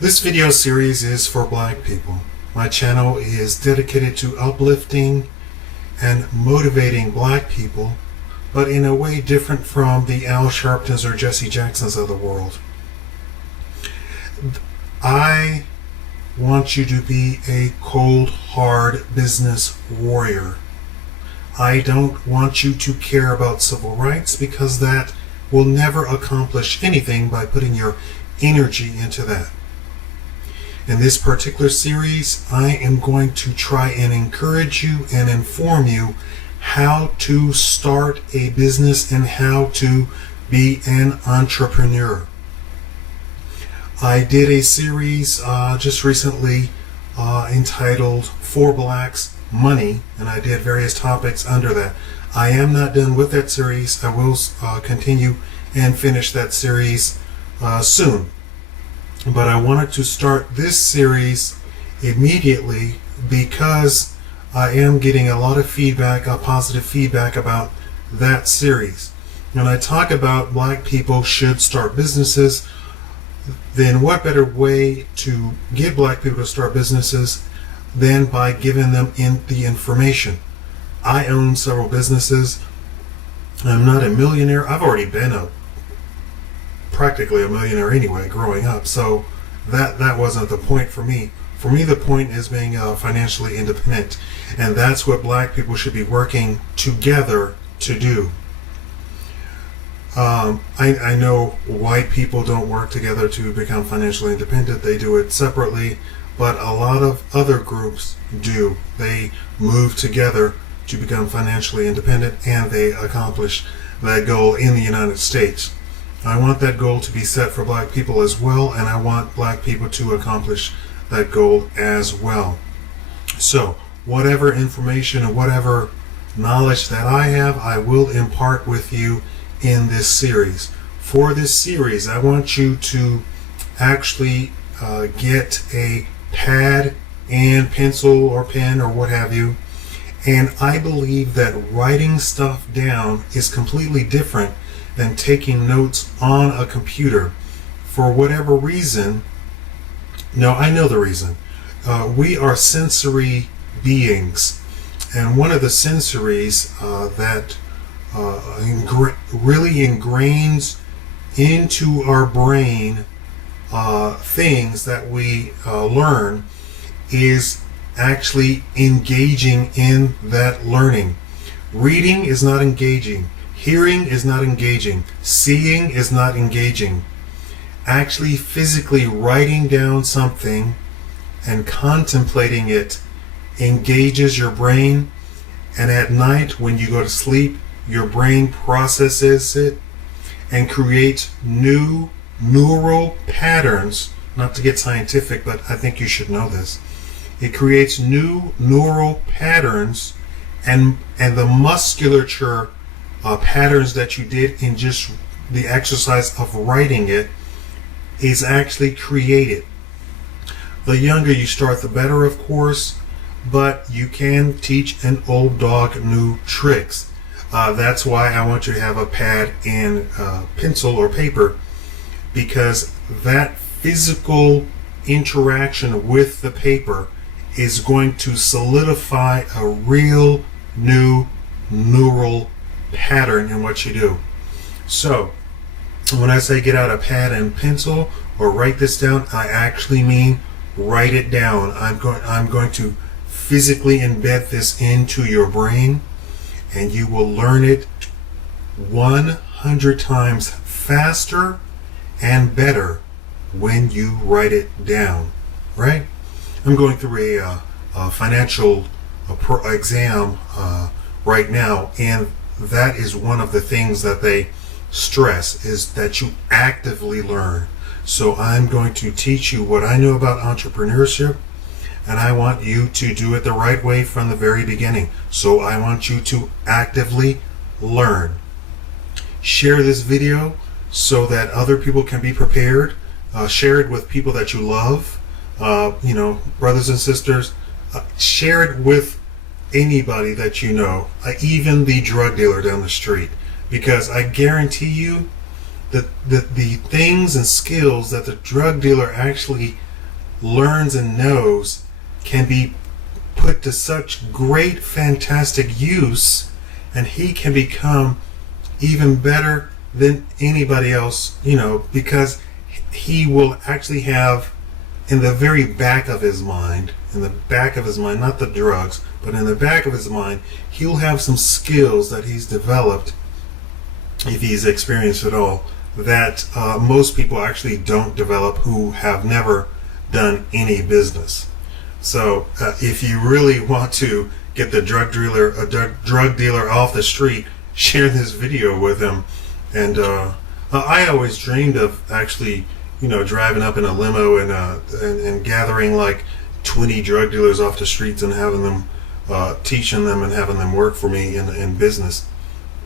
This video series is for Black people. My channel is dedicated to uplifting and motivating Black people, but in a way different from the Al Sharptons or Jesse Jacksons of the world. I want you to be a cold, hard business warrior. I don't want you to care about civil rights because that will never accomplish anything by putting your energy into that. In this particular series, I am going to try and encourage you and inform you how to start a business and how to be an entrepreneur. I did a series just recently entitled For Blacks Money, and I did various topics under that. I am not done with that series. I will continue and finish that series soon. But I wanted to start this series immediately because I am getting a lot of feedback, positive feedback about that series. When I talk about Black people should start businesses, then what better way to get Black people to start businesses than by giving them the information? I own several businesses. I'm not a millionaire. I've already been practically a millionaire anyway growing up, so that wasn't the point for me. For me, the point is being financially independent, and that's what Black people should be working together to do. I know white people don't work together to become financially independent. They do it separately, but a lot of other groups do. They move together to become financially independent, and they accomplish that goal in the United States. I want that goal to be set for Black people as well, and I want Black people to accomplish that goal as well. So, whatever information or whatever knowledge that I have, I will impart with you in this series. For this series, I want you to actually get a pad and pencil or pen or what have you. And I believe that writing stuff down is completely different than taking notes on a computer. For whatever reason, no, I know the reason. We are sensory beings. And one of the sensories that really ingrains into our brain things that we learn is actually engaging in that learning. Reading is not engaging. Hearing is not engaging. Seeing is not engaging. Actually physically writing down something and contemplating it engages your brain, and at night when you go to sleep, your brain processes it and creates new neural patterns. Not to get scientific, but I think you should know this. It creates new neural patterns, and the musculature patterns that you did in just the exercise of writing it is actually created. The younger you start, the better, of course, but you can teach an old dog new tricks. That's why I want you to have a pad and pencil or paper, because that physical interaction with the paper is going to solidify a real new neural pattern in what you do. So when I say get out a pad and pencil or write this down, I actually mean write it down. I'm going to physically embed this into your brain, and you will learn it 100 times faster and better when you write it down, right? I'm going through a financial exam right now, and that is one of the things that they stress, is that you actively learn. So I'm going to teach you what I know about entrepreneurship, and I want you to do it the right way from the very beginning. So I want you to actively learn. Share this video so that other people can be prepared. Share it with people that you love, brothers and sisters. Share it with anybody that you know, even the drug dealer down the street, because I guarantee you that the things and skills that the drug dealer actually learns and knows can be put to such great, fantastic use, and he can become even better than anybody else, because he will actually have in the very back of his mind, not the drugs, but in the back of his mind, he'll have some skills that he's developed, if he's experienced at all, that most people actually don't develop who have never done any business. So if you really want to get the drug dealer off the street, share this video with him. And I always dreamed of actually, driving up in a limo and gathering like 20 drug dealers off the streets and having them, teaching them and having them work for me in business.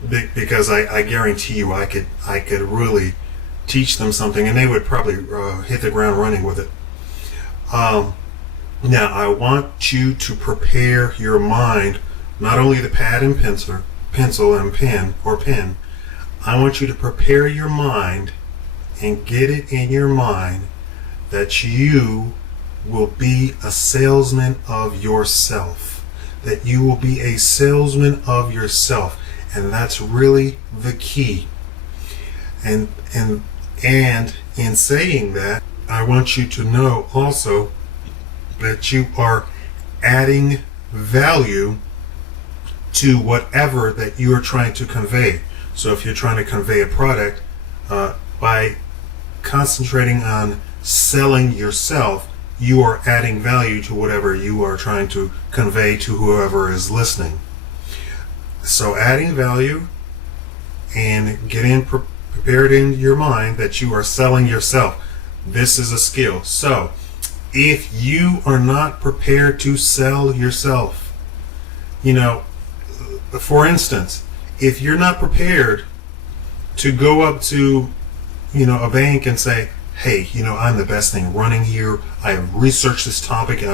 Because I guarantee you I could really teach them something, and they would probably hit the ground running with it. Now I want you to prepare your mind, not only the pad and pencil and pen or pen. I want you to prepare your mind and get it in your mind that you will be a salesman of yourself. That you will be a salesman of yourself. And that's really the key. And in saying that, I want you to know also that you are adding value to whatever that you are trying to convey. So if you're trying to convey a product, by concentrating on selling yourself, you are adding value to whatever you are trying to convey to whoever is listening. So adding value and getting prepared in your mind that you are selling yourself. This is a skill. So if you are not prepared to sell yourself, for instance, if you're not prepared to go up to, a bank and say, hey, I'm the best thing running here. I have researched this topic, and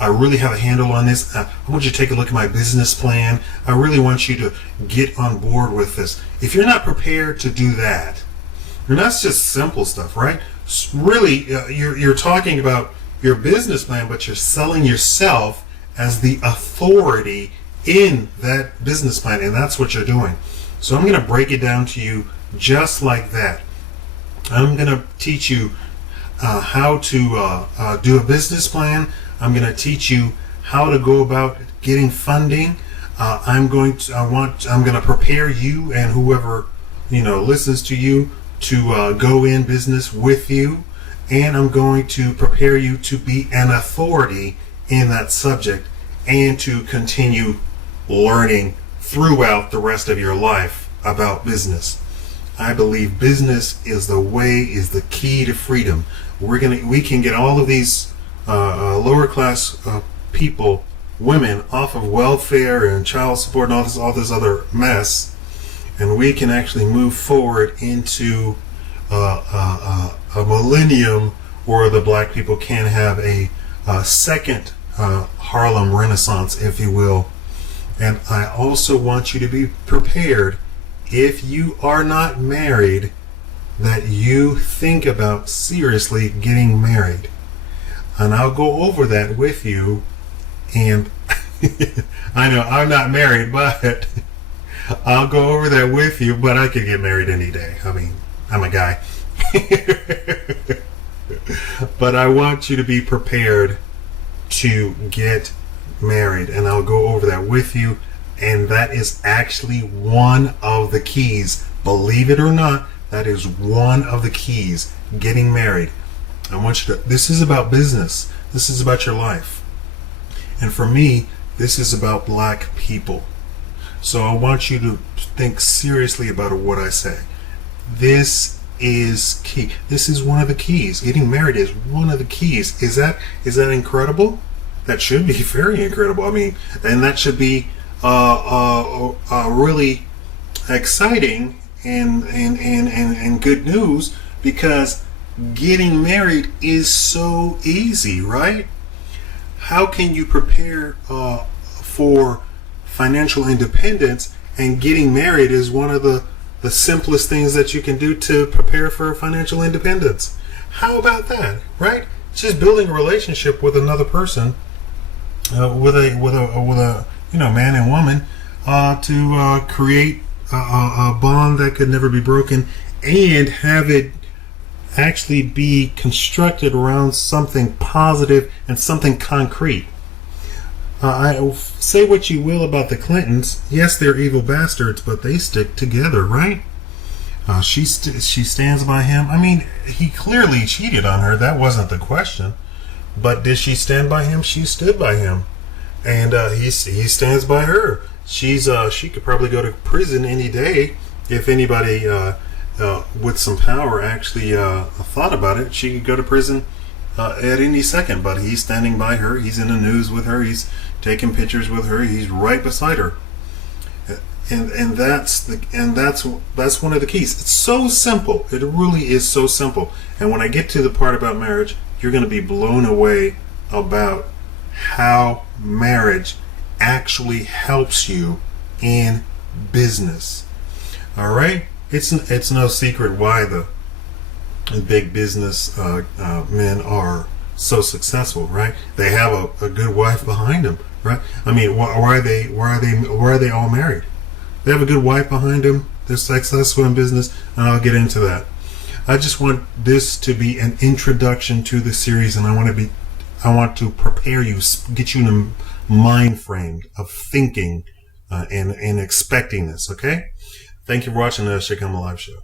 I really have a handle on this. I want you to take a look at my business plan. I really want you to get on board with this. If you're not prepared to do that, and that's just simple stuff, right? Really, you're talking about your business plan, but you're selling yourself as the authority in that business plan, and that's what you're doing. So I'm going to break it down to you just like that. I'm going to teach you how to do a business plan. I'm going to teach you how to go about getting funding. I'm going to prepare you and whoever listens to you to go in business with you, and I'm going to prepare you to be an authority in that subject and to continue learning throughout the rest of your life about business. I believe business is the key to freedom. We can get all of these lower class people, women, off of welfare and child support and all this other mess, and we can actually move forward into a millennium where the black people can have a second Harlem Renaissance, if you will. And I also want you to be prepared, if you are not married, that you think about seriously getting married. And I'll go over that with you. And I know I'm not married, but I'll go over that with you. But I could get married any day. I mean, I'm a guy. But I want you to be prepared to get married, and I'll go over that with you. And that is actually one of the keys. Believe it or not, that is one of the keys. Getting married. I want you to, this is about business. This is about your life. And for me, this is about black people. So I want you to think seriously about what I say. This is key. This is one of the keys. Getting married is one of the keys. Is that incredible? That should be very incredible. I mean, and that should be really exciting and good news, because getting married is so easy, right? How can you prepare for financial independence, and getting married is one of the simplest things that you can do to prepare for financial independence? How about that, right? just building a relationship with another person, with a man and woman, to create a bond that could never be broken, and have it actually be constructed around something positive and something concrete. Say what you will about the Clintons. Yes, they're evil bastards, but they stick together, right? She stands by him. I mean, he clearly cheated on her. That wasn't the question. But did she stand by him? She stood by him, and he stands by her. She could probably go to prison any day if anybody with some power actually thought about it. She could go to prison at any second. But he's standing by her. He's in the news with her. He's taking pictures with her. He's right beside her. And that's one of the keys. It's so simple. It really is so simple. And when I get to the part about marriage, you're going to be blown away about how marriage actually helps you in business. All right, it's no secret why the big business men are so successful, right? They have a good wife behind them, right? I mean, why are they all married? They have a good wife behind them. They're successful in business, and I'll get into that. I just want this to be an introduction to the series, and I want to prepare you, get you in a mind frame of thinking and expecting this. Okay? Thank you for watching the Shikama Live Show.